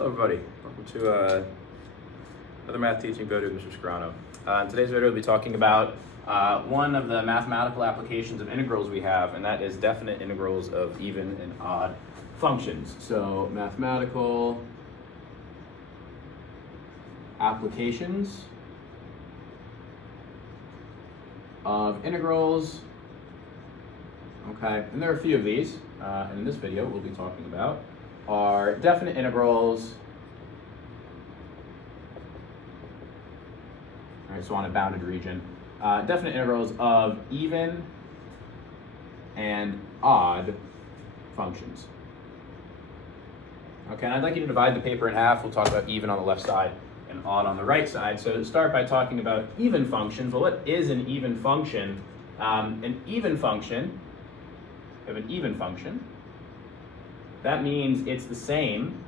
Hello everybody, welcome to another math teaching video with Mr. Scarano. In today's video we'll be talking about one of the mathematical applications of integrals we have, and that is definite integrals of even and odd functions. So mathematical applications of integrals. Okay, and there are a few of these, and in this video we'll be talking about are definite integrals, all right, so on a bounded region, definite integrals of even and odd functions. Okay, and I'd like you to divide the paper in half. We'll talk about even on the left side and odd on the right side. So to start by talking about even functions, well, what is an even function? An even function, we have an even function. That means it's the same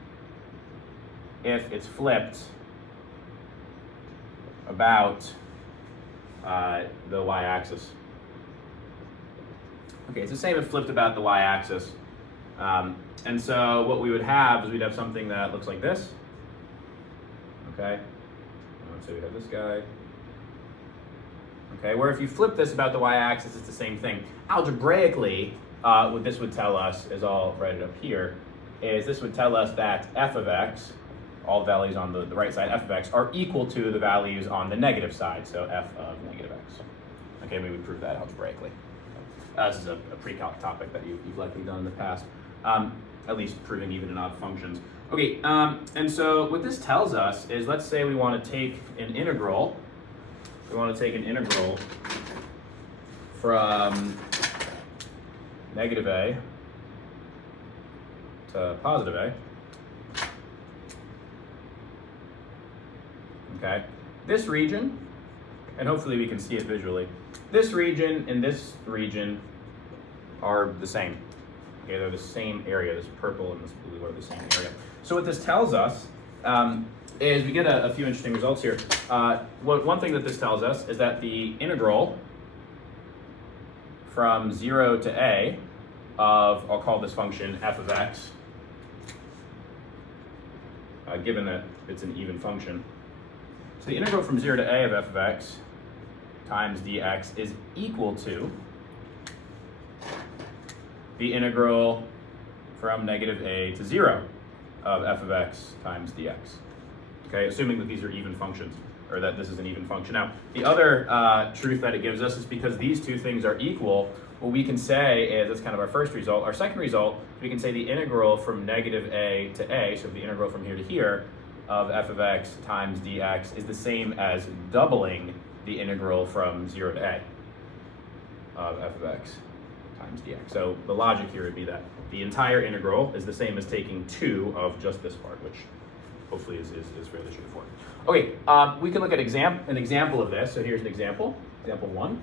if it's flipped about the y-axis. Okay, it's the same if flipped about the y-axis. And so what we would have is we'd have something that looks like this. Okay, so we have this guy. Okay, where if you flip this about the y-axis, it's the same thing. Algebraically, what this would tell us is, I'll write it up here, is this would tell us that f of x, all values on the right side, f of x, are equal to the values on the negative side, so f of negative x. Okay, we would prove that algebraically. This is a pre-calc topic that you've likely done in the past, at least proving even and odd functions. Okay, and so what this tells us is, let's say we want to take an integral. We want to take an integral from negative a to positive a. Okay, this region, and hopefully we can see it visually, this region and this region are the same. Okay, they're the same area. This purple and this blue are the same area. So what this tells us is we get a few interesting results here. One thing that this tells us is that the integral from 0 to a of, I'll call this function f of x, given that it's an even function. So the integral from 0 to a of f of x times dx is equal to the integral from negative a to 0 of f of x times dx. Okay, assuming that these are even functions, or that this is an even function. Now, the other truth that it gives us is because these two things are equal, what we can say is, that's kind of our first result. Our second result, we can say the integral from negative a to a, so the integral from here to here, of f of x times dx is the same as doubling the integral from 0 to a of f of x times dx. So the logic here would be that the entire integral is the same as taking 2 of just this part, which hopefully is fairly straightforward. Okay, we can look at an example of this. So here's an example, example 1.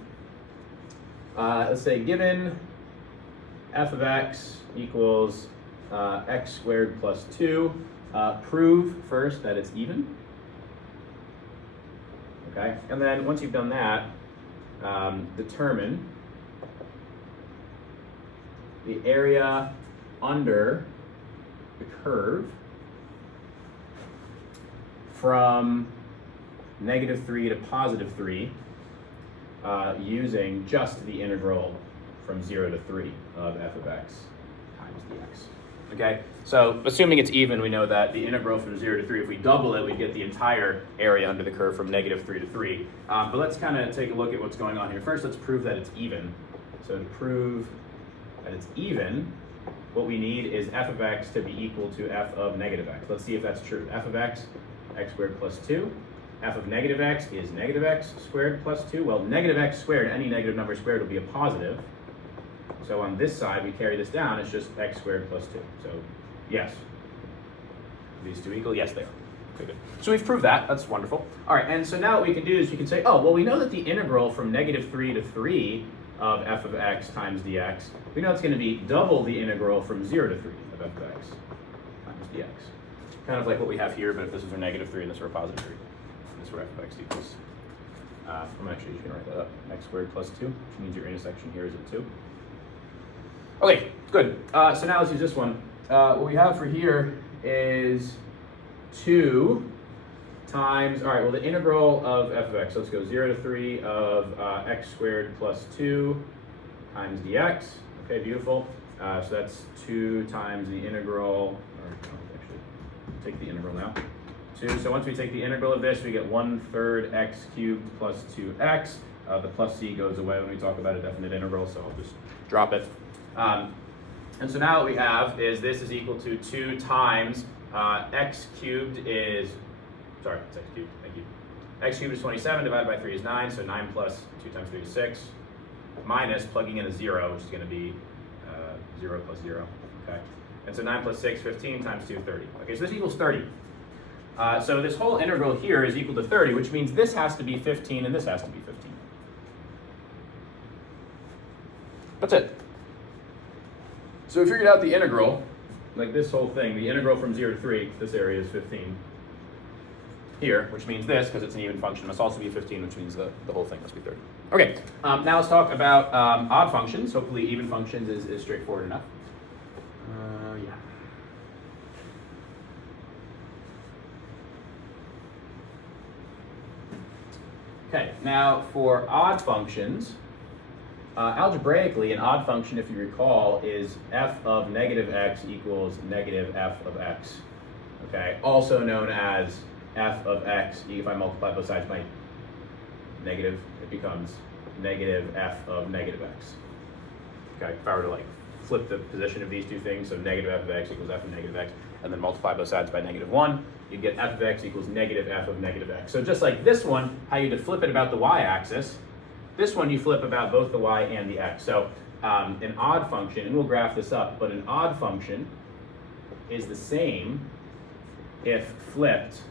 Let's say given f of x equals x squared plus 2, prove first that it's even. Okay, and then once you've done that, determine the area under the curve from negative 3 to positive 3 using just the integral from 0 to 3 of f of x times dx. Okay, so assuming it's even, we know that the integral from 0 to 3, if we double it, we get the entire area under the curve from negative 3 to 3. But let's kind of take a look at what's going on here. First, let's prove that it's even. So to prove that it's even, what we need is f of x to be equal to f of negative x. Let's see if that's true. F of x, x squared plus 2. F of negative x is negative x squared plus 2. Well, negative x squared, any negative number squared, will be a positive. So on this side, we carry this down, it's just x squared plus 2. So yes. Are these two equal? Yes, they are. Okay, good. So we've proved that. That's wonderful. All right, and so now what we can do is we can say, oh, well, we know that the integral from negative 3 to 3 of f of x times dx, we know it's going to be double the integral from 0 to 3 of f of x times dx. Kind of like what we have here, but if this was a negative 3 and this were a positive 3. This is where f of x equals. I'm actually just going to write that up. X squared plus 2, which means your intersection here is at 2. Okay, good. So now let's use this one. What we have for here is 2 times, all right, well, the integral of f of x, let's go 0 to 3 of x squared plus 2 times dx. Okay, beautiful. So that's 2 times the integral, or actually, take the integral now. 2, so once we take the integral of this, we get 1/3 x cubed plus 2x. The plus c goes away when we talk about a definite integral, so I'll just drop it. And so now what we have is this is equal to 2 times x cubed is, sorry, it's x cubed, thank you. X cubed is 27, divided by 3 is 9, so 9 plus 2 times 3 is 6, minus plugging in a 0, which is going to be 0 plus 0, okay? And so 9 plus 6, 15, times 2, 30. Okay, so this equals 30. So this whole integral here is equal to 30, which means this has to be 15 and this has to be 15. That's it. So we figured out the integral, like this whole thing, the integral from 0 to 3, this area is 15 here, which means this, because it's an even function, must also be 15, which means the whole thing must be 30. Okay, now let's talk about odd functions. Hopefully even functions is straightforward enough. Yeah. Okay, now for odd functions, algebraically, an odd function, if you recall, is f of negative x equals negative f of x. Okay, also known as f of x. If I multiply both sides by negative, it becomes negative f of negative x. Okay, if I were to like flip the position of these two things, so negative f of x equals f of negative x, and then multiply both sides by -1, you get f of x equals negative f of negative x. So just like this one, how you flip it about the y-axis, this one you flip about both the y and the x. So an odd function, and we'll graph this up, but an odd function is the same if flipped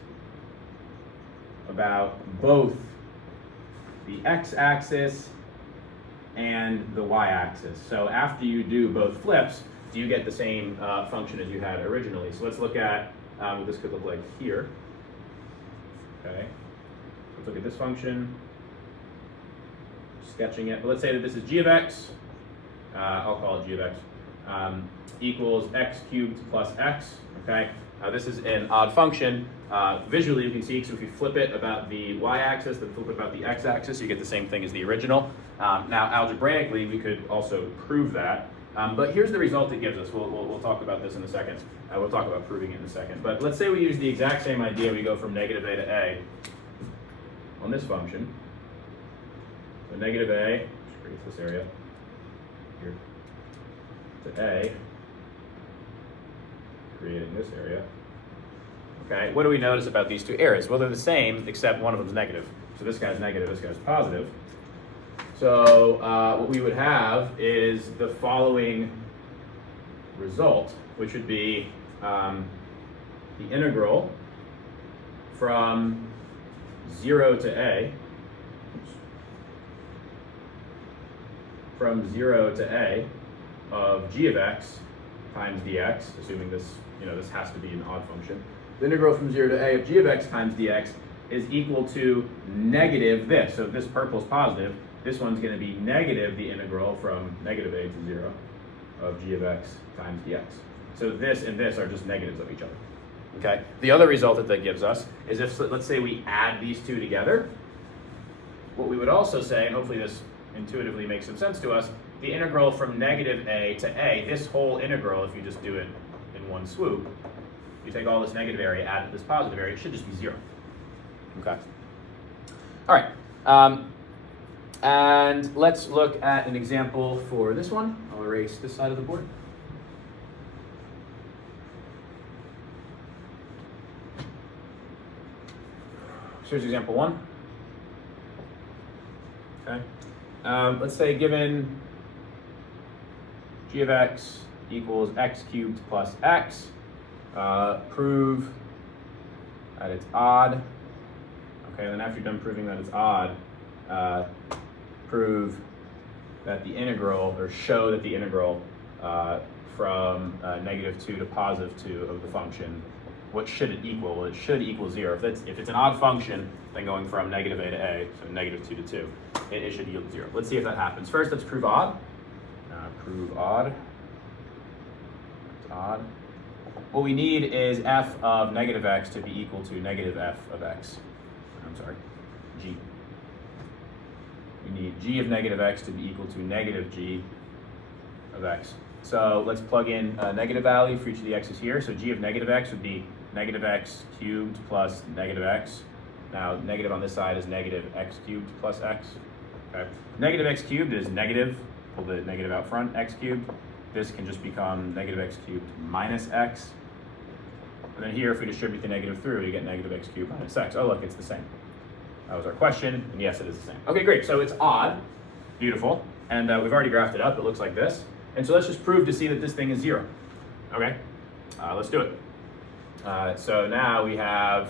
about both the x-axis and the y-axis. So after you do both flips, do you get the same function as you had originally? So let's look at what this could look like here. Okay, let's look at this function. Sketching it, but let's say that this is g of x, I'll call it g of x, equals x cubed plus x, okay? This is an odd function. Visually you can see, so if you flip it about the y-axis, then flip it about the x-axis, you get the same thing as the original. Now algebraically we could also prove that, but here's the result it gives us. We'll talk about this in a second. We'll talk about proving it in a second. But let's say we use the exact same idea, we go from negative a to a on this function. So negative a, which creates this area here, to a, creating this area. Okay, what do we notice about these two areas? Well, they're the same, except one of them is negative. So this guy's negative, this guy's positive. So what we would have is the following result, which would be the integral from 0 to a, from 0 to a of g of x times dx, assuming this, this has to be an odd function. The integral from 0 to a of g of x times dx is equal to negative this. So if this purple is positive, this one's going to be negative the integral from negative a to 0 of g of x times dx. So this and this are just negatives of each other. Okay. The other result that gives us is if, let's say, we add these two together, what we would also say, and hopefully this intuitively makes some sense to us, the integral from negative a to a, this whole integral, if you just do it in one swoop, you take all this negative area, add to this positive area, it should just be 0. Okay. All right. And let's look at an example for this one. I'll erase this side of the board. So here's example 1. Okay. Let's say given g of x equals x cubed plus x, prove that it's odd. Okay, and then after you're done proving that it's odd, prove that the integral, or show that the integral from -2 to +2 of the function, what should it equal? Well, it should equal 0. If it's an odd function, then going from negative a to a, so -2 to 2, it should yield 0. Let's see if that happens. First, let's prove odd. Prove odd. It's odd. what we need is f of negative x to be equal to negative f of x. I'm sorry, g. We need g of negative x to be equal to negative g of x. So let's plug in a negative value for each of the x's here. So g of negative x would be negative x cubed plus negative x. Now negative on this side is negative x cubed plus x. Okay. Negative x cubed is negative, pull the negative out front, x cubed. This can just become negative x cubed minus x. And then here, if we distribute the negative through, you get negative x cubed minus x. Oh, look, it's the same. That was our question, and yes, it is the same. Okay, great, so it's odd, beautiful, and we've already graphed it up, it looks like this. And so let's just prove to see that this thing is 0, okay? Let's do it. So now we have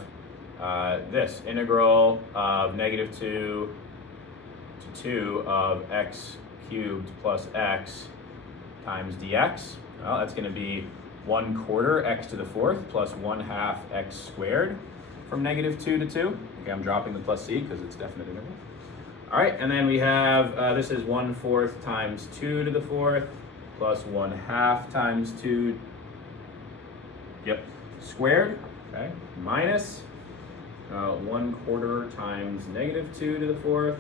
this integral of negative 2 to 2 of x cubed plus x times dx. Well, that's going to be 1/4 x to the 4th plus 1/2 x squared from negative 2 to 2. Okay, I'm dropping the plus c because it's definite interval. All right, and then we have, this is 1/4 times 2 to the 4th plus 1/2 times 2, squared, okay, minus 1/4 times negative 2 to the 4th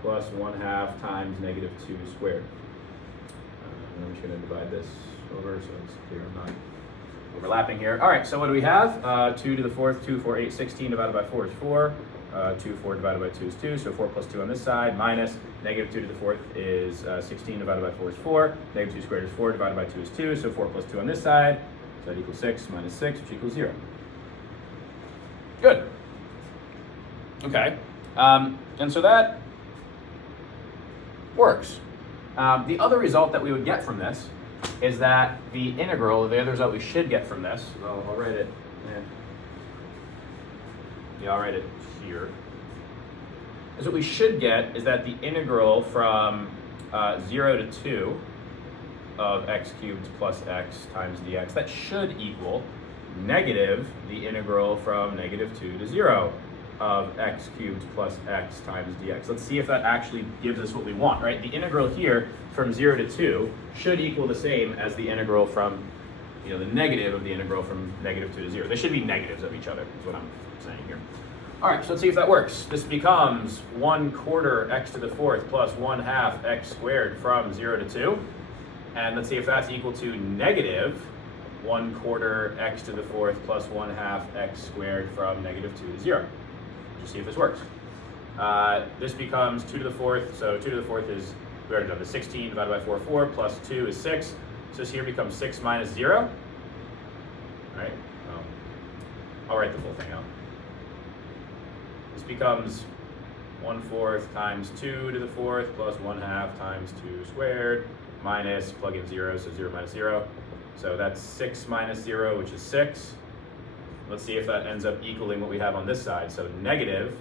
plus 1/2 times negative 2 squared. And I'm just going to divide this over so it's clear I'm not overlapping here. All right, so what do we have? 2 to the 4th, 2, 4, 8, 16 divided by 4 is 4. 2, 4 divided by 2 is 2, so 4 plus 2 on this side, minus negative 2 to the 4th is 16 divided by 4 is 4. Negative 2 squared is 4 divided by 2 is 2, so 4 plus 2 on this side. So that equals 6 minus 6, which equals 0. Good. Okay. And so that works. The other result that we would get from this is that the integral, the other result we should get from this, well, I'll write it, I'll write it here, is what we should get is that the integral from 0 to 2 of x cubed plus x times dx, that should equal negative the integral from negative 2 to 0 of x cubed plus x times dx. Let's see if that actually gives us what we want, right? The integral here from 0 to 2 should equal the same as the integral from, the negative of the integral from negative 2 to 0. They should be negatives of each other, is what I'm saying here. All right, so let's see if that works. This becomes 1/4 x to the 4th plus 1/2 x squared from 0 to 2. And let's see if that's equal to negative 1/4 x to the 4th plus 1/2 x squared from negative 2 to 0. Just see if this works. This becomes 2 to the 4th, so 2 to the 4th is, we already done the 16 divided by 4, 4, plus 2 is 6. So this here becomes 6 minus 0. All right, I'll write the full thing out. This becomes 1/4 times 2 to the 4th plus 1/2 times 2 squared minus, plug in 0, so 0 minus 0. So that's 6 minus 0, which is 6. Let's see if that ends up equaling what we have on this side. So negative,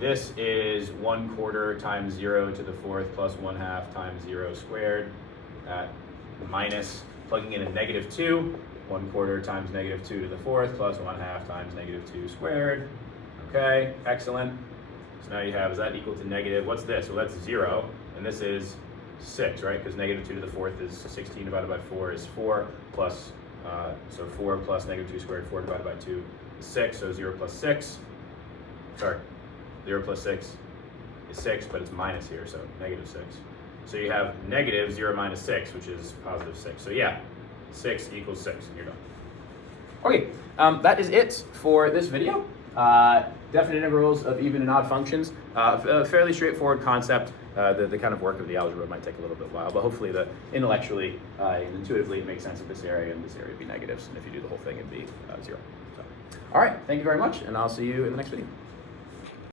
this is 1/4 times 0 to the 4th plus 1/2 times 0 squared, minus, plugging in a negative 2, 1/4 times negative 2 to the 4th plus 1/2 times negative 2 squared. Okay, excellent. So now you have, is that equal to negative, what's this? Well, that's 0, and this is 6, right? Because negative 2 to the 4th is 16 divided by 4 is 4, plus, so 4 plus negative 2 squared, 4 divided by 2 is 6, so 0 plus 6, sorry, 0 plus 6 is 6, but it's minus here, so negative 6. So you have negative 0 minus 6, which is positive 6. So yeah, 6 equals 6, and you're done. Okay, that is it for this video. Definite integrals of even and odd functions. A fairly straightforward concept. The kind of work of the algebra might take a little bit while, but hopefully intellectually and intuitively it makes sense of this area, and this area would be negatives, and if you do the whole thing it'd be 0. So, all right, thank you very much, and I'll see you in the next video.